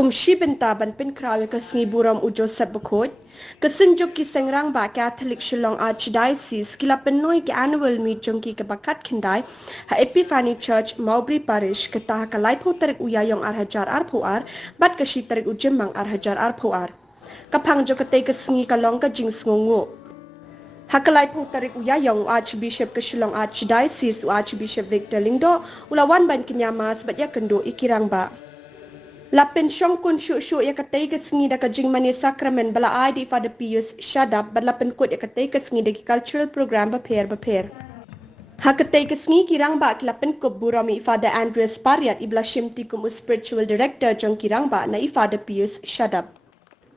Kumshi bentaban pen krawi ke sengi buram ujo set bekot, ke Synjuk ki Seng Rangbah Katholik Shillong Archdiocese kila penoi ki annual meet jongki ke bakat kendai ha Epiphany Church Mowbray Parish ke tah ka laipo tarik uyayong arhajar arpoar bat ke shi tarik ujemang arhajar arpoar. Kapang jo ketei ke sengi kalong ke jing sngongo. Hakalai pung tarik uyayong Archbishop ke Shillong Archdiocese Archbishop Victor Lingdo ulawan ban kenyamas bat Jingiakynduh iki Rangbah. Lapin syong kun syuk ya katai ke sengi da ka jing mani sakramen bala ai di Father Pius Shadap bat lapin kut ya katai ke sengi da ki cultural program beper. Ha katai ke sengi ki Rangbah ki lapin kut burami Father Andreas Pariat ibla shimti kum spiritual director jong ki Rangbah na i Father Pius Shadap.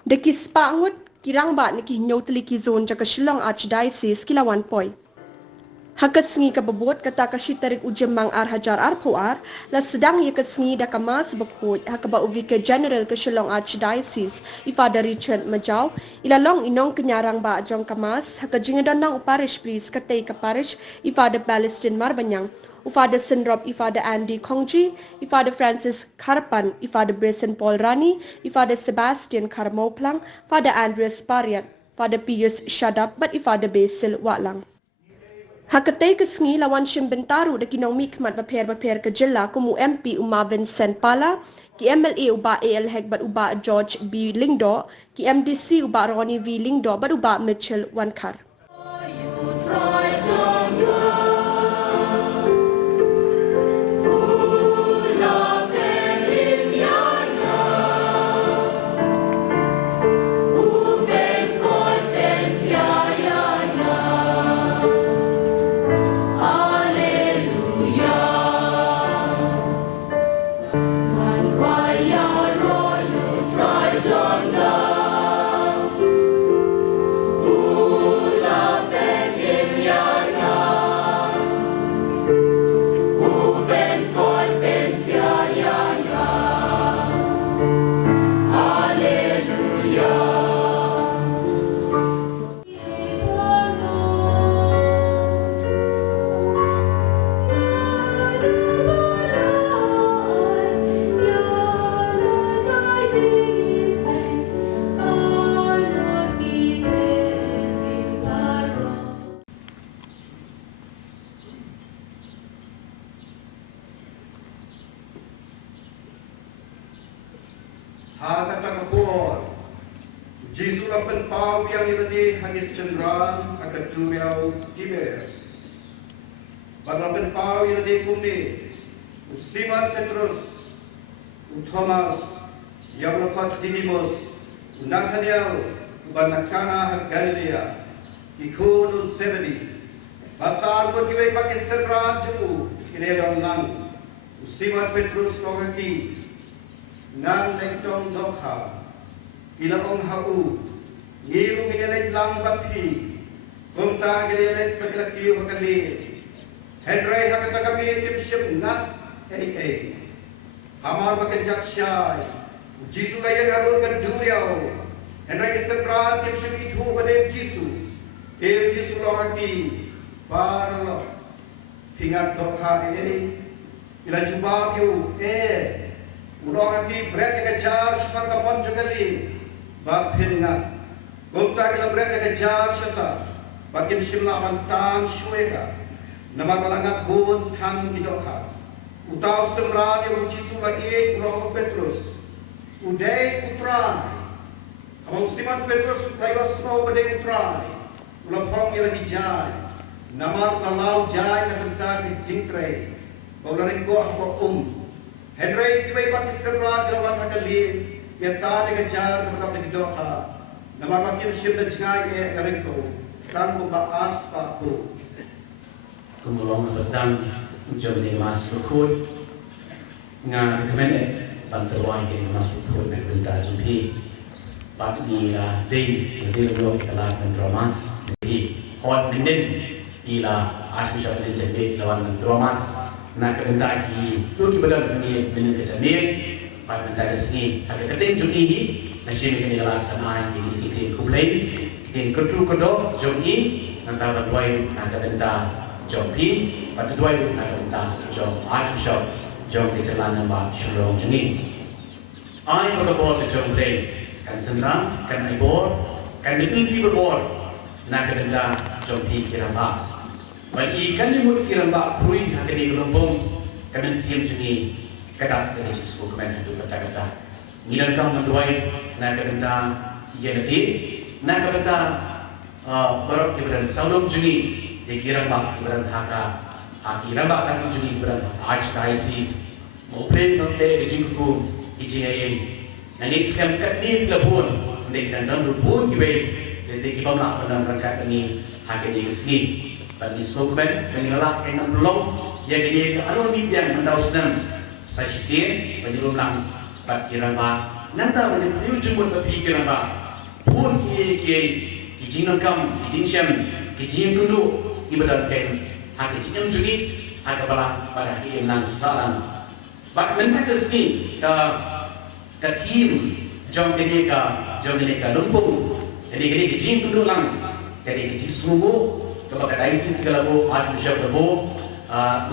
Da ki spangut ki Rangbah ni ki nyotli ki zone ja ka Shillong Archdiocese ki lawan poi. Hakat sengi ka babot kata ka tarik ujemang arhajar arpoar la sedang ia ke sengi da ka mas bekut hakaba uvi ke general ke Shillong Archdiocese i Father Richard Majau ilalong inong kenyarang ba jong ka mas haka jingadandang uparish please katay ka parish i Father Palestine Marbanyang u Father Sinrop i Father Andy Kongji i Father Francis Karpan i Father Bryson Paul Rani i Father Sebastian Karmoplang Father Andreas Pariat Father Pius Shadap bat i Father Basil Watlang. Hakatay ke sengi lawan shimbentaru da kinong mikmat beper ke jela kumu MP Marvin Senpala, ki MLA uba AL Heg bat uba George B. Lingdo, ki MDC uba Ronnie V. Lingdo bat uba Mitchell Wankar. Hakatagapor, Jesu lapan pau yang iradi hangis cendran hakaturiau Tiberias. Baglapan pau iradi kumni, Simon Petrus, Thomas, yang lekat Didymus, Nathaniel, Banakana hak Galilea, Ikunu Zebedi. Batsaan pun kiwai pakai cendran ju, kini dong lang, Simon Petrus kongaki. Nang lektong dokha, ilaong hau, ngiru gilelet lang bapi, kumta gilelet paglakiyo hakali, Henry hakatagami timship nat hamar makanjak syai, Jisu layang harun kan duriau, Henry kisabran timship itu badem Jisu, Jisu lohaki, paralo, pingat dokha ila jubab yu Ulang lagi berat yang kejar sepak kapon jogali, bab pingat. Gumta kila berat yang kejar serta, bakim simla mantan suega. Nama malangat bun tan kidoka. Utau semra yang Jisu lagi ulang Petrus. Udai utrai. Among Simon Petrus lagi semua udai utrai. Ulang pong yang lagi jai. Nama lalau jai yang bentar jingtrai. Baularin ko ako Henry kiwai pakai serba dalam hakali yang tak ada kejar kepada kedoha. Nama makin syurga jengai mereka tanpa bahas paku. Kumulong kesam jom ni masuk kod ngah kemen bantuan ini masuk kod mereka jumpi. Pak ni day belum kelar pendramas di hot minden ila Archdiocese jadi lawan pendramas. Nak kendaki tu kita ni dengan kecaman pada mentari sini ada keting judi ini nasi ini adalah kenaan ini itu kumpulan yang kedua jodi antara dua ada benda jopi pada dua ada benda job Archdiocese job di jalan nama Shillong ini ai berbor ke jom play kan senang kan ibor kan betul ti berbor nak kena jom pi kiramba bagi kan dimut kiramba pui hak di gelombong kan siam juni kata dari Yesus komen itu kata-kata ngilang kau menduai nak kena ia nanti nak kena berok keberan saudom juni di kiramba keberan haka kiramba kan juni keberan Archdiocese mau play ke Jingiakynduh Jingiakynduh nanti sekarang kat ni pelabun nanti kita dalam pelabun kita dari kita nak menangkan ini hak ini kesini bagi slogan mengelak enam belum yang ini ke alur yang mendau senang saya Shisien bagi ulang bagi Rangbah nanti menjadi ujung berpikiran bah pun ki Jingiakynduh ki Jingiakynduh ibadatkan hak Jingiakynduh juni hak kepala pada hari enam salam bak mentah kesini ke team jom ini ke lumpung jadi ini ke Jingiakynduh lang jadi ke semua kepada Archdiocese segala bu Archdiocese bu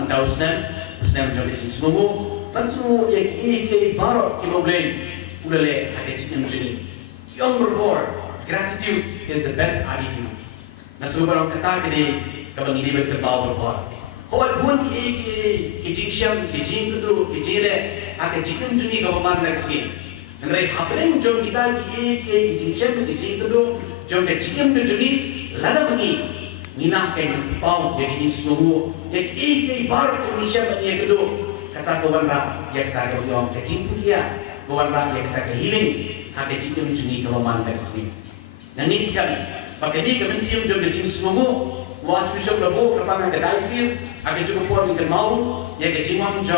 mentau Shisnem jom ke semua pasal yang ini baru kita boleh ulale hak Jingiakynduh ini yang berbor gratitude is the best attitude nasu barang kata ke kalau ini berterbau berbor kalau pun ki Jingiakynduh ki Jingiakynduh hak Jingiakynduh ini government lagi Ngerai hapeng jom kita ki Jingiakynduh jom ke Jingiakynduh ini lada bagi nina kan pau jadi semua yang ki baru Indonesia bagi kedua kata kawan rak yang kata kawan ke Jingiakynduh dia kawan rak yang kata ke healing hak Jingiakynduh ini government lagi nangis sekali pakai ni kami siap jom ke Jingiakynduh semua was bishop labo kepada Katholik ada cukup port yang mau yang ke Jingiakynduh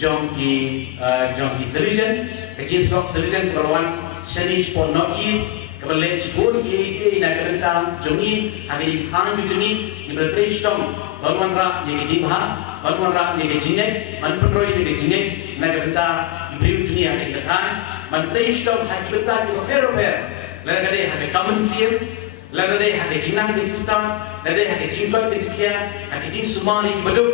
jom ki solution kecil stok solution keperluan Shanish for North East keperluan sepuluh ki nak kerentang joni hari hang joni di berteri stok balwan rak yang ke Jingiakynduh balwan rak yang ke Jingiakynduh man penroi yang ke Jingiakynduh nak kerentang ibrahim joni hari depan man berteri stok hari depan di fair lalu ada hari common series lalu ada hari Jingiakynduh di sistem lalu ada hari Jingiakynduh di sekian hari Jingiakynduh Somali beduk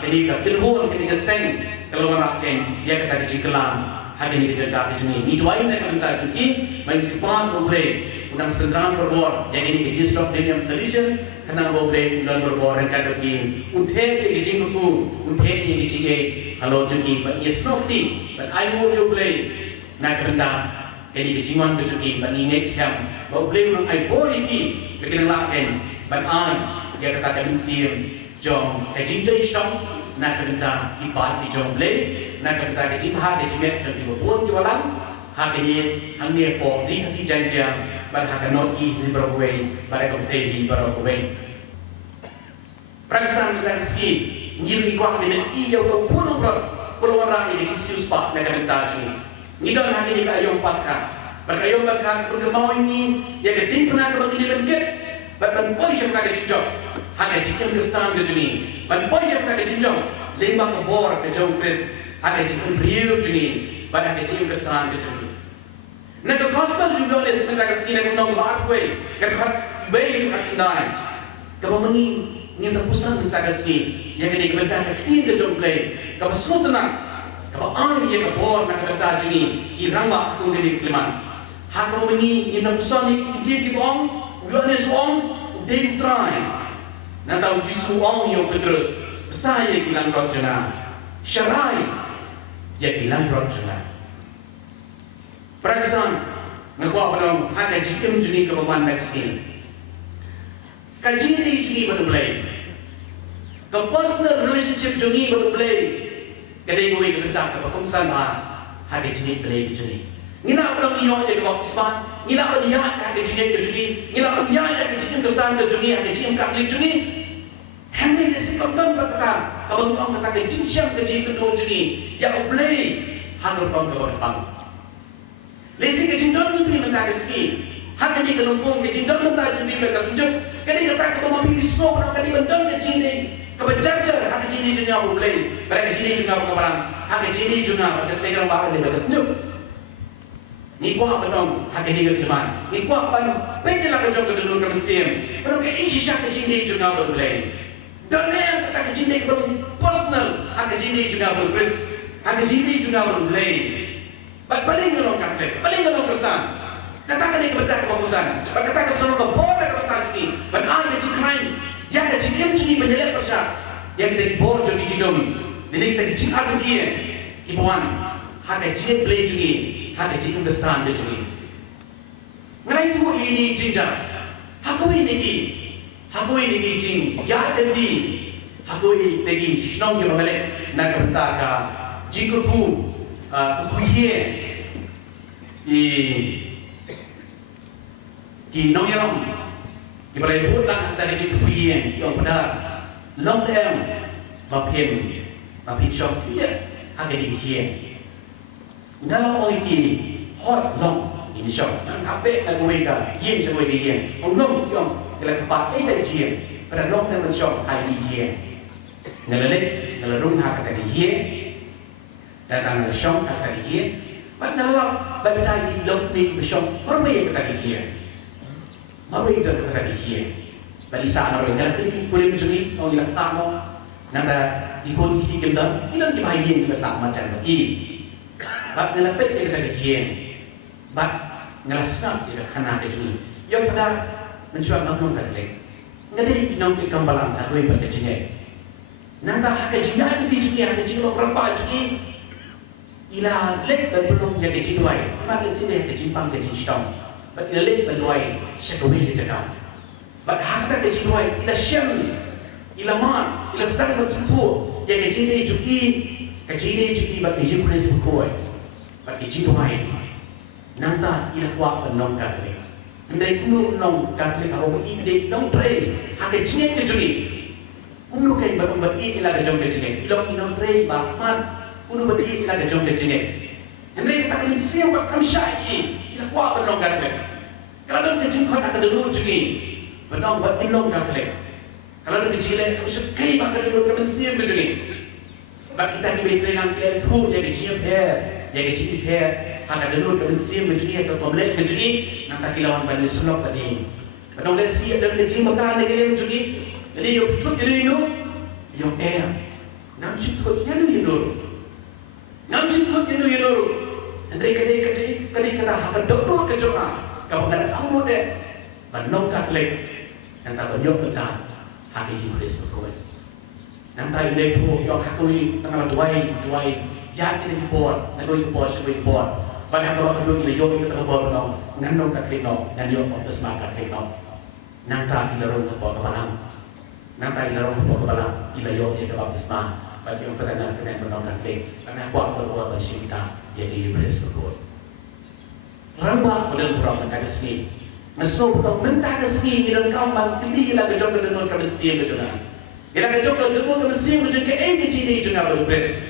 kini ke Tilhun kini ke Seng kalau orang akan dia kata ke Kelam hari ini kerja di sini ni dua ini nak minta cuti mengipan boleh undang sendang berbor yang ini ke Jingiakynduh Premium Solution kena boleh undang berbor yang kata begini unteh ke Jingiakynduh unteh ke Jingiakynduh kalau cuti but yes not ti but I know you play nak minta kini ke Jingiakynduh cuti but ni next time boleh orang I boleh ki kena lakukan but I dia kata kami siap jom Jingiakynduh nak minta ibadat di jom boleh nak minta ke Jingiakynduh ke Jingiakynduh jom dibuat jualan hak ini hanya por di kasih janji pada hak not east di berkuai pada komite di berkuai perasaan kita ski nyiri kuat dengan iyo ke pulau orang ini khusus pak nak minta jadi ni dah hak ini kayong paskan berkayong paskan berkemau ini ya ketim pernah kebagi bentuk bahkan pun siapa nak Jingiakynduh hanya Jingiakynduh kestan ke juni bahkan pun siapa nak Jingiakynduh lembah ke bor ke jauh Chris hanya Jingiakynduh beliau juni bahkan Jingiakynduh kestan ke juni nak ke gospel juga les mereka kesini nak menang larway kerana bayi hak indai kalau mengi ni sepusan kita kesini yang ini kebetulan kecil ke jauh play kalau semua tenang kalau orang yang ke bor nak kebetulan juni di Rangbah tu di Keliman hak kalau mengi ni sepusan ni kecil di bawang Yohanes Wong, they try. Nanti Yesus Wong yang terus, saya hilang rojana, syarai, dia hilang rojana. Perasaan, ngekuat belum, hanya Jingiakynduh juni kebetulan vaksin. Kajian ini juni baru boleh. Ke personal relationship juni baru boleh. Kedai gue kebencang ke perkongsan hanya Jingiakynduh boleh juni. Ngila orang iyo yang waktu smart, ngila orang iyo yang Jingiakynduh juni, ngila orang iyo yang Jingiakynduh kestan ke juni, yang Jingiakynduh Katholik juni. Hanya desi konten berkata, kalau orang kata Jingiakynduh juni, yang boleh handur orang ke depan. Lesi ke Jingiakynduh juni mentah keski, hanya di kelumpung ke Jingiakynduh mentah juni mereka Synjuk, kini kata kita mau pilih semua orang kini mentah ke Jingiakynduh. Kebejajar hanya Jingiakynduh juga boleh, mereka Jingiakynduh juga berkebalan, hanya Jingiakynduh juga pada segala bahkan mereka Synjuk. Ni kuah betul hak ini keman. Ni kuah pan penjelah kejauh kedua kami siam. Perlu ke isya ke Jingiakynduh juga boleh. Dan yang kata ke Jingiakynduh personal hak Jingiakynduh juga boleh. hak jibi juga berulai. Paling orang Katholik, paling orang Kristen. Katakan ini kebetulan kebagusan. Katakan semua kebor kebetulan ini. Benar ke cikai, yang ke cikim cini penjelek persya, yang kita bor jadi cidum, jadi kita cikar dia, ibuan, hak cikim play cini, hak cikim Kristen cini. Mengenai itu ini jinja, aku ini jing, ya tadi, aku ini Shillong yang melek nak bertaka, jikupu, kupuye, di nongyalong, di balai bulan dari jikupuye yang benar, long term, bapin shop, hak ini kian. Dalam orang ini hot long. Ini shop, apa nak mereka, yen semua dia, orang yang kalau kepak ini tak jen, pada orang yang shop hari ini jen, ngelelek, ngelerung hak tadi jen, datang ke shop hak tadi jen, padahal baca di lok ni shop, mereka tadi jen, mereka tadi jen, bagi sana orang yang boleh mencuri, orang yang tak mau, nanti ikut Jingiakynduh, ini lagi bahagian juga sama macam ini, bab ngelepek dia tadi jen. But ngelasap dia kena kecil. Yang pada mencuat maknum Katholik. Ngadi pinong ke kambalang aku yang pada jingai. Nanta hak jingai itu jingai hak jingai berapa jingai. Ila lek belum yang kecil wai. Mak sini hak jimpang ke Shillong. But ila lek belum syakwi ke cakap. But hak tak kecil wai. Ila syam, ila man, ila sedang bersuatu. Yang jingai jingai but hijau kulis berkoi. But kecil wai. Nanta ila kuat penong Katholik. Ndai kuno nong Katholik apa ide nong tray. Hak jingai ke juni. Kuno kai baru bagi ila ke jom ke jingai. Ila nong tray bahkan kuno bagi ila ke jom ke jingai. Ndai kita kami siap kami syai. Ila kuat penong Katholik. Kalau dong ke jingai tak ada dulu juni. Penong buat ilong Katholik. Kalau dong ke jingai kami sekai bakal dulu kami siap ke juni. Bab kita ni beri nang ke tu yang ke jingai yang ke jingai hak ada dulu kami siap ke juni atau komplek ke juni. Nanti kilawan pada selok tadi. Penong dah siap dan ke jingai makan ke dalam juni. Jadi yuk tut jadi itu, yuk nam tut jadi itu, nam tut jadi itu. Nanti kadang hak doktor ke jona. Kalau ada anggur deh, penong Katholik nanti banyok kita hak ini Kristus berkuat. Nanti ini tu yang hak ini tengah duai jadi di board, nanti board sebagai board. Pada kalau kedua ini jom kita board no, nganong Katholik no, dan jom atas maka Katholik no. Nanti kita orang ke board kebalang, nanti kita orang ke board kebalang, kita jom kita baptis mah. Bagi orang pernah kena menong Katholik, karena kuat berbuat bersyukur jadi Kristus berkuat. Rangbah boleh kurang mentah kesini. Masuk atau mentah kesini dalam kamar tinggi lah kejauh kedua kami siap kejauhan. Bila kejauh kedua kami siap kejauhan ke ini ciri juga berubes.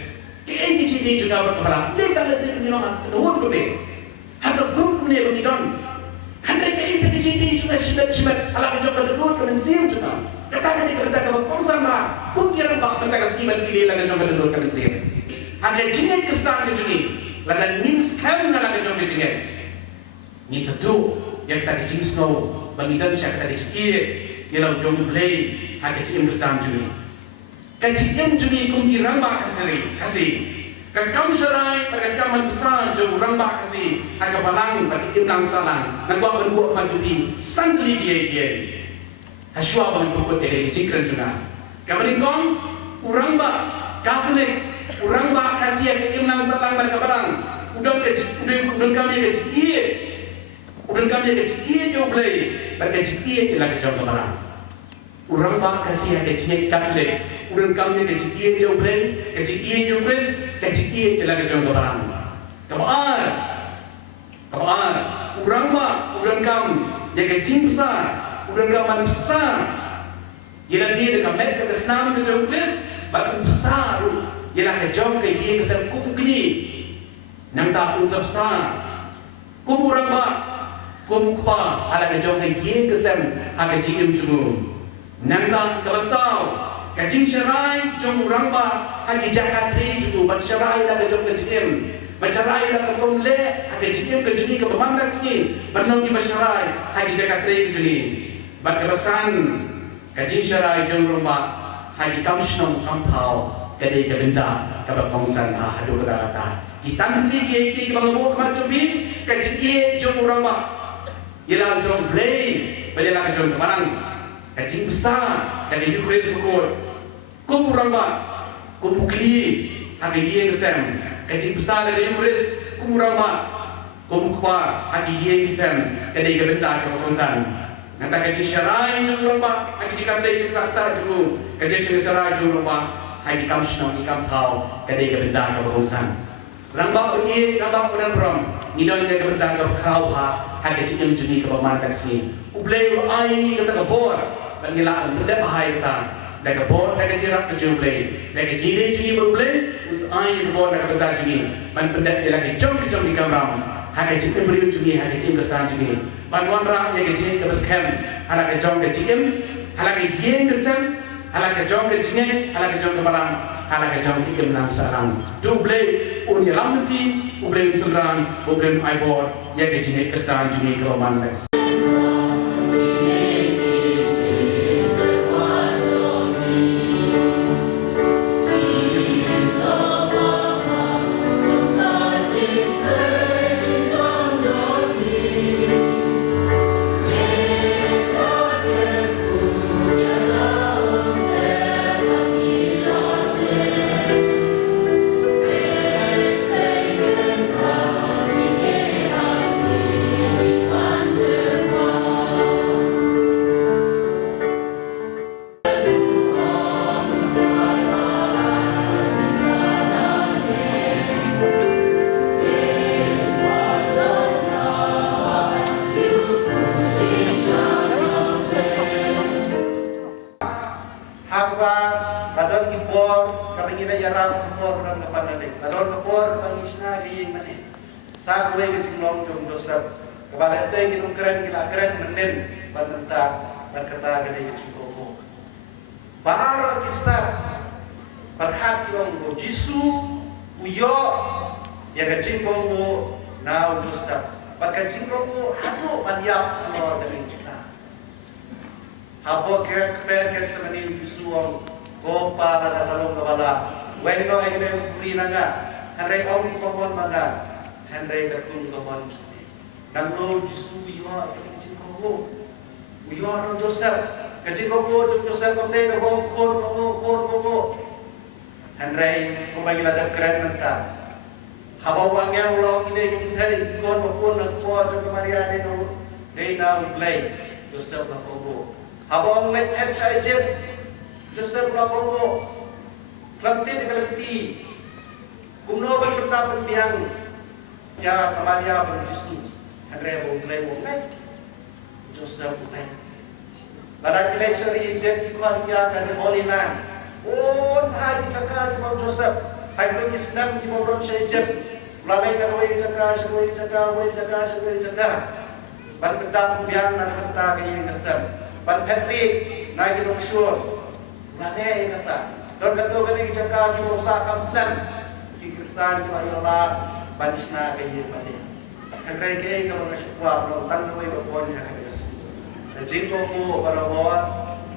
Ke ini ciri juga berkembang. Dia tak ada sih penyelong kedua kami. Harap gum ni berdon. Hendak ke ini ciri juga siap. Kalau kejauh kedua kami siap juga. Katakan dia kata kalau kau sama, kau kira bak mentah kesini berkili lah kejauh kedua kami siap. Hanya jingai kestaan kejauhan. Lalu nims kami nak kejauh kejauhan. Ni satu yang kita kecil snow, bangitan siapa kita kecil, ialah jom play, hak kecil besar juni. Kecil juni kumpi Rangbah kasih. Kakam serai, kakam besar jom Rangbah kasih, hak balang bagi imlang salang. Nangguak berbuat maju di sangli dia. Hasyua bagi berbuat dari jingkran juna. Kabarikong, Rangbah Katholik, Rangbah kasih hak imlang salang bagi balang. Udang kami kecil. Udang kami kecil jauh play, bagi kecil lagi jauh kemarang. Rangbah kasih ada kecil Katholik, udang kami kecil jauh play, kecil jauh pres, kecil lagi jauh kemarang. Kabar, Rangbah udang kami yang kecil besar, udang kami besar. Ialah dia dekat met ke senam ke jauh pres, bagi besar. Ialah ke jauh ke dia kesal kuku kini, nang tak unsur besar. Kubu Rangbah. Kumpa ala kejauh ke kesem ala kejim cungu. Nanggang kebasau kejing syarai jom Rangbah ala jakatri cungu. Baca syarai ala kejauh kejim. Baca syarai ala kejauh le ala kejim kejuni ke pemandang cungi. Benong di masyarai ala jakatri kejuni. Baca kebasan kejing syarai jom Rangbah ala kamshnong kampau kadai ka benda ka ba kongsan hadu kata isan ki ka bangu ka jubi ka jiki jom orang ba ialah jom play bagaimana jom barang ka jing besar kadai di kuis pukul kum orang ba kum kli hagi yeng sem ka jing besar kadai kuis kum orang ba kum kwa hagi yeng sem kadai ka benda ka kongsan nanti kaji syarai jom orang ba hagi jika play jika tak jom kaji syarai jom orang ba hai kam Shillong kam thau kadai ka benda ka kongsan Rangbah ini Rangbah udah berom ni doi ka benda ka khau ha hai ka chikem juni ka man ka si ublei ai ni ka ka bor ban ngila benda bahai ta da ka bor da ka jirak ka jublei da ka jini juni ublei us ai ka bor da ka benda juni ban benda ila ka jom di kamram hai ka chikem beri juni hai ka chikem kesan juni ban wan ra ya ka jini ka baskem hala ka jom ka chikem hala ka yeng kesan hala ka jom ka jini hala ka jom ka malam hala ka jom ki kemenang sarang dublei un yalamti ublei sudran ublei aibor ya ka jini kesan juni ka roman lex Saat gue ke Shillong jom Joseph, kepada Seng itu keren menen bantah berkata ke Jingiakynduh. Baru kita berkat yang Jisu uyo ya ke Jingiakynduh now Joseph. Pakai Jingiakynduh hadu maniap Allah dari kita. Habo ke semeni Jisu ang gopa pada kalung kepala. Weno ayunan puri naga, hari awal di pohon maga. Henry terkung kawan kita. Nanglo Jisu biar Jingiakynduh, biar Joseph. Jingiakynduh Joseph kita kor. Henry kumai ada keren mentah. Hawa wangnya ulang ini kita kor nak Maria they now play Joseph Jingiakynduh. Hawa ngeliat Egypt Joseph Jingiakynduh. Kelanti. Kumno berpertap biang. Ya Maria berjisu, Henry boleh Joseph boleh. Barang election Egypt ikut dia dari Holy Land. Oh, hai cakap dengan Joseph, hai tu Shisnem di bawah Egypt. Mulai dari cakap. Ban pedang biang nak kata kini kesem. Ban Patrick naik di Longshore. Mulai kata. Dan kata kini cakap di bawah Shisnem. Si Kristen itu ayalah. Bansna kayu pada. Henry kayu kalau bersyukur, kalau tanpa berpon yang habis. Jingiakynduh berawal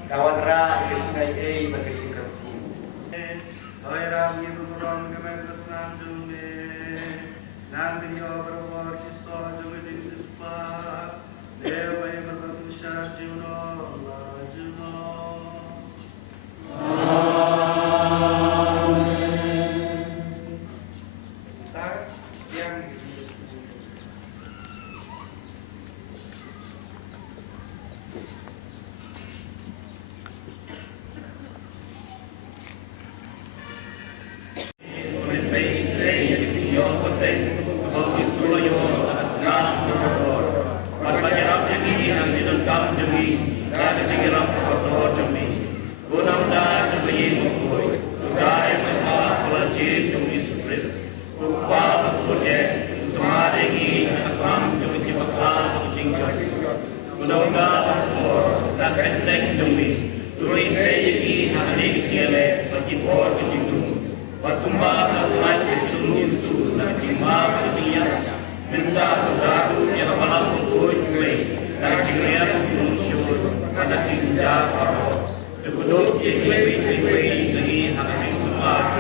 kawan ra dengan kayu bagi Jingiakynduh. Orang yang berorang kemen kesenang dunia, nanti dia berawal kisah juga di sispa. Dewa yang berkesensyat juno. Sebelum ini lagi hati semua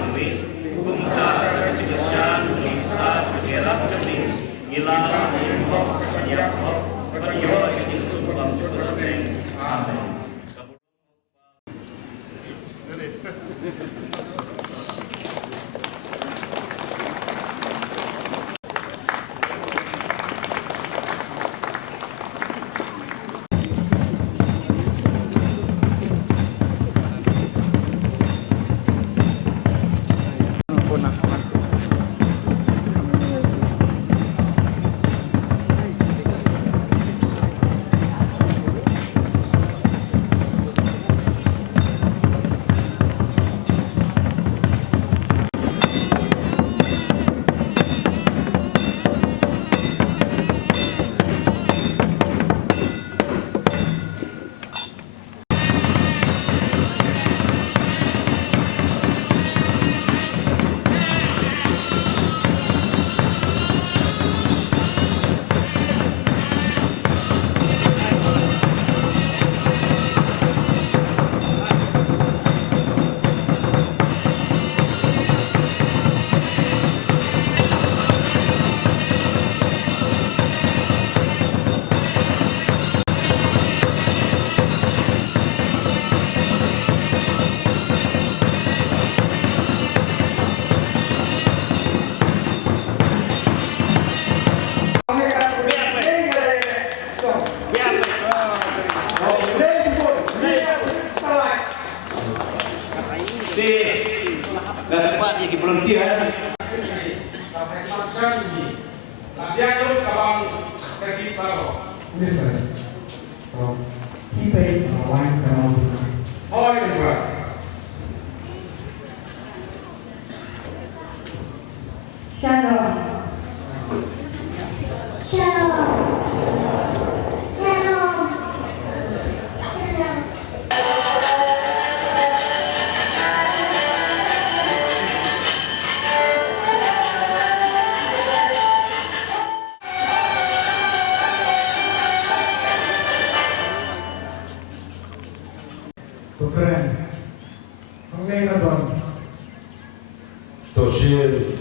Toshir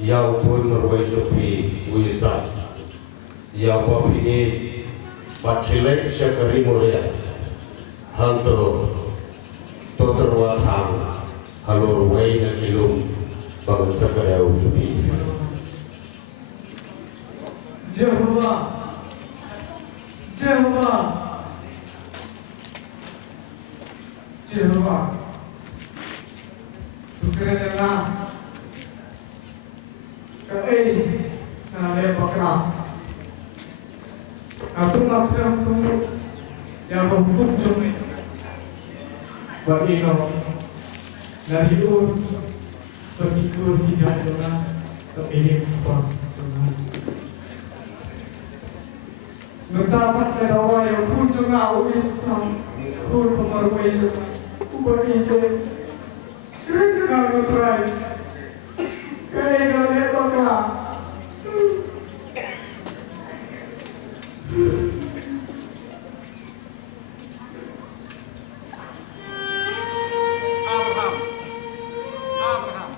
yau pun merwai jopi wisat yau papi patrilek syakari mulia hantro toterwa tham halor wai na kilum bagan sakarau jopi Jehovah Jehovah Jehovah Tukerela Kaei na lepakra Aku ngapram tunggu Ya hukum jumi Bagino Dari ur Berikut hijab dona Terpilih pas Nutapat na dawa yang kunjung au isang Kur pemarway Ubarite Kaya na nutray Kaya na lepaka Abraham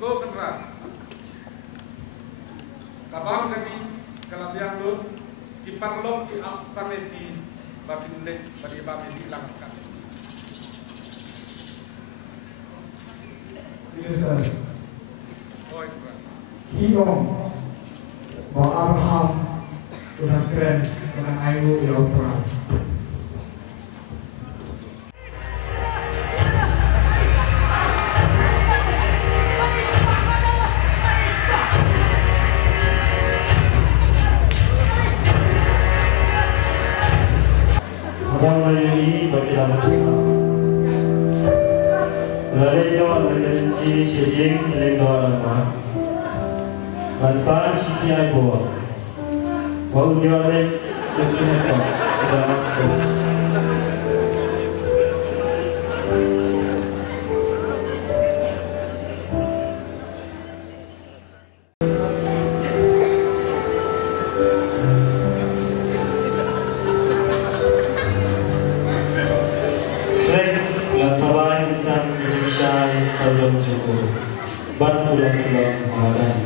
Go kenra Kabang kami Kalabiang lu Kipanglong ki amstane di Babindek Badi babindi langkat Yes sir Oh itu Hiyong Bahwa Abraham Udah keren Dengan ayu ya Abraham Abang melalui bagi dalam Islam. Lalai doa melalui Shillong ileng doa Rangbah. Bantuan Shisien buah. Wau dia lek Shisnem Damaskus. Shillong Jingiakynduh ban ulang-ulang Ramadan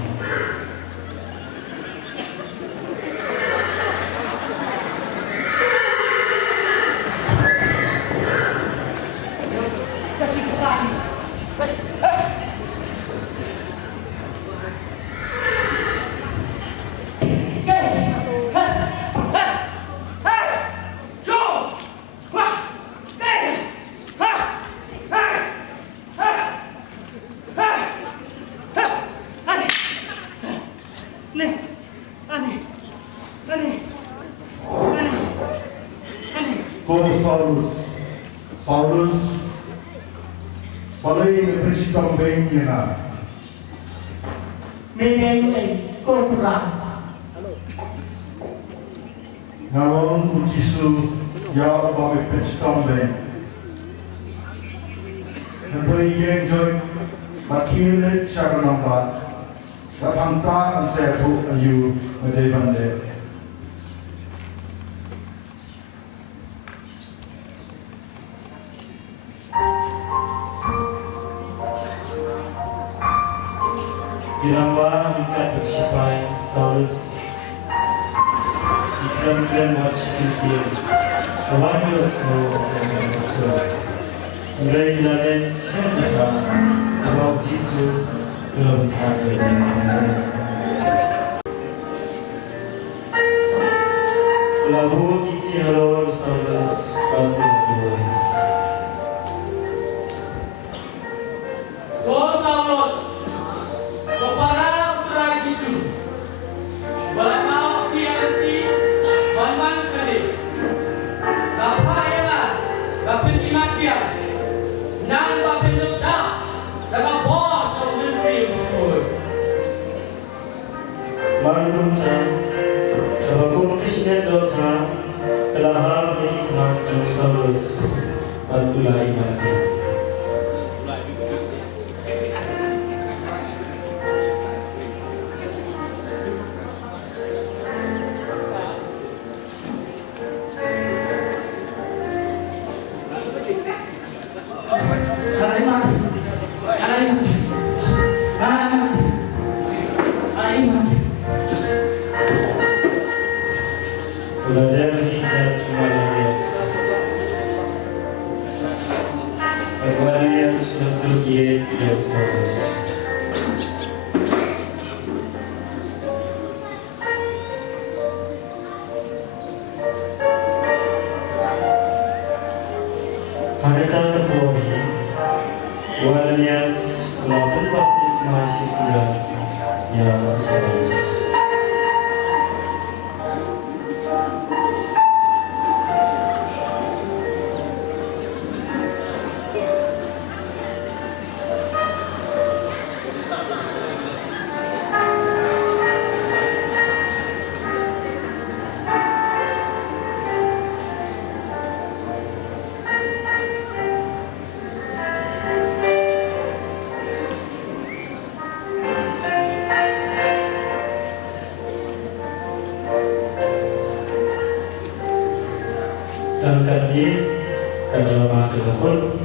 Paulus, balai presiden banknya. Meghalaya korang. Ngalon Jisu ya bawa presiden bank. Nampai yang joy makin cara nampak. Kapang tak saya tu ayu medai bandai. Rangbah ikat tersipai saus iklan watch intil awan yosmo so mulai dari siapa abang Jisu belum tahu lalu icihalo saus bantu Abang Shisnem doa kelahar ikhlas Anusarus Al-Ulai Mati. Belajar hijab Himalayas. Himalayas sudah tergiat beliau saus. Hanya terpori, Himalayas melakukan baptisma Shisien yang saus. Tangkati kadalamah dilakul.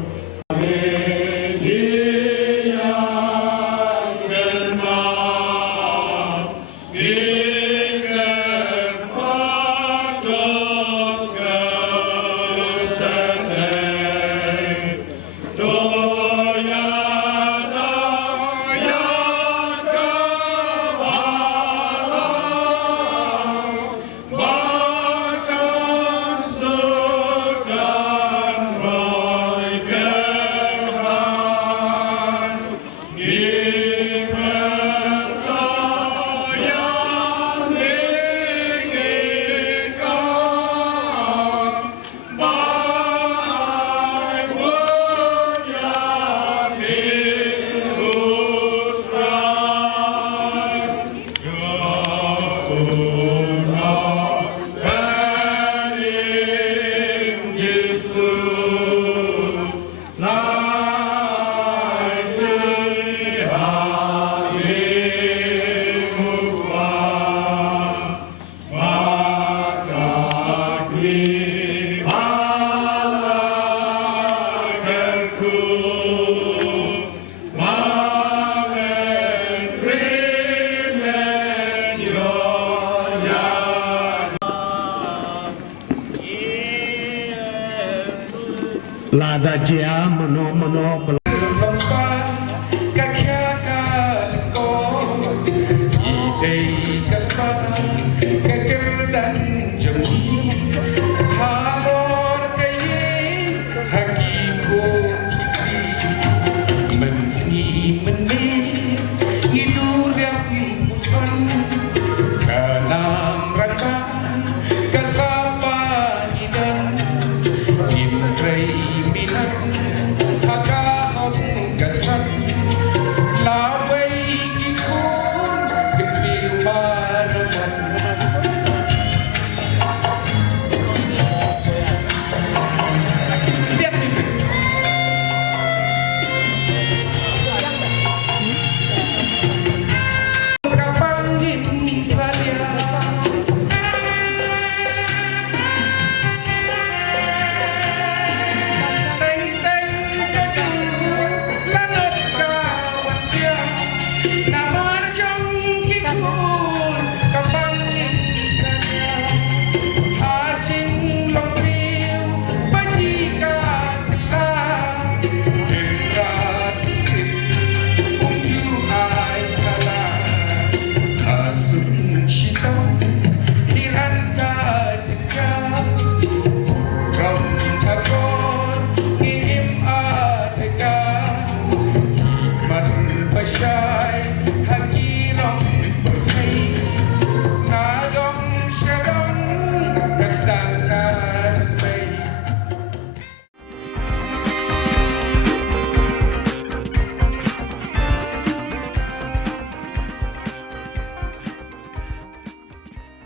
Lada jia meno